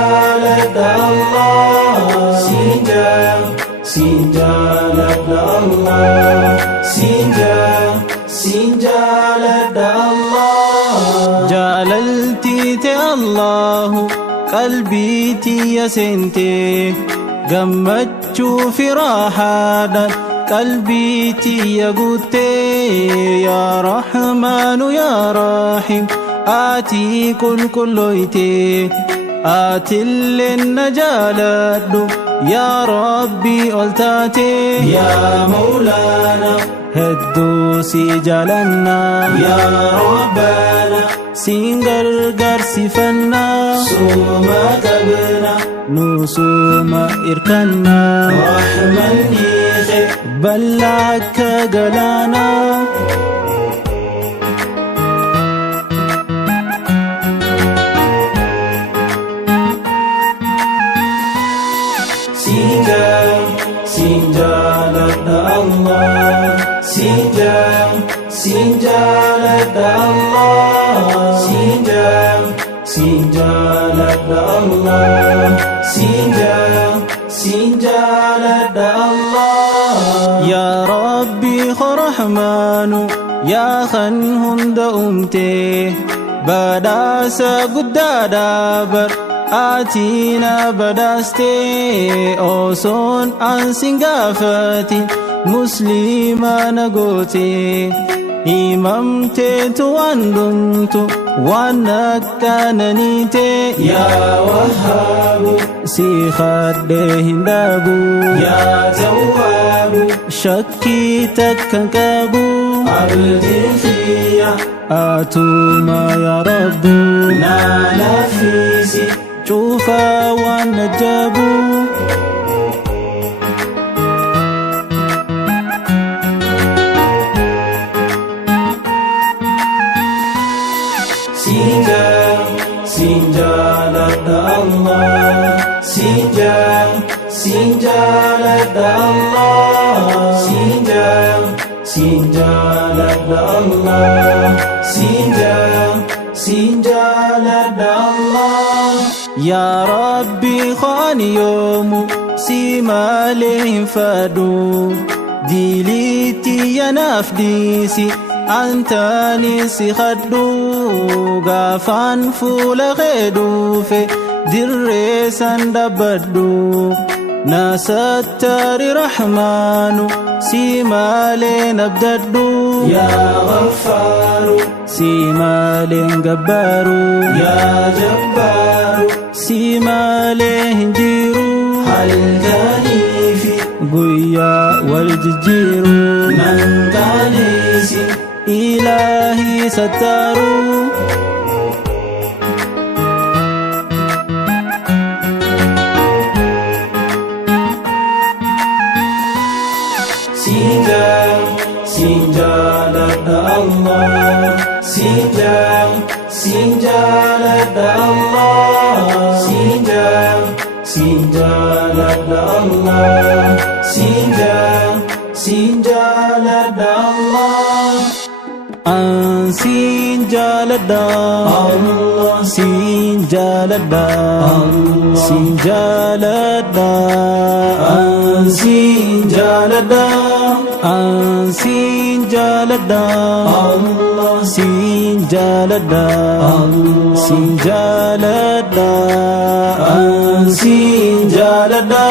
jaaladha Allah siin jaaladha Allah siin jaaladha Allah jaalaltiite Allahu qalbiiti yaseente gammachuu fi raahaadhaan qalbiiti yaguutte yaa Rahmaanu yaa Rahiim ati qulqulloyte atilleen na jaaladhu yaa Rabbi ol taate yaa Mawlaana hedduu si jaalanna yaa Rabbana siin gargaarsifanna suuma qabna nusuma irkanna Rahmanni balla akka galaana siin jaaladha Allah siin jaaladha Allah siin jaaladha Allah siin jaaladha Allah yaa Rabbi Rahmaanu yaa kan hunda uumte badhaasa guddaadhaa bar atina badaaste osoon ansin gaafatin muslima na goote himamteetu waan dhumtu waan akkananiite yaa Wahhaabu si kadhee hin dhaabu yaa Tawwaabu shakkii takkan qabu abdiin kiyya atuma yaa Rabbu na laafisi cufa waan najabu siin jaaladha Allah siin jaaladha Allah siin jaaladha Allah siin jaaladha Allah yaa Rabbi khani yoomu si malee hin fadhu diiliitti yanaaf dhiisi antani si khaddu gaafaan fuula kee dhufe dirree san dhabbadhu na sattari Rahmaanu si malee nabdadhu yaa Ghaffaaru si malee gabbaaru yaa Jabbaaru si malee hin jiru halkanii fi guyyaa wal jijjiiru nan qaaneesi Ilaahi sattaaru siin jaaladha Allah siin jaaladha Allah siin jaaladha Allah siin jaaladha Allah siin jaaladha Allah siin jaaladha siin jaaladha siin jaaladha siin jaaladha Allah siin jaaladha siin jaaladha siin jaaladha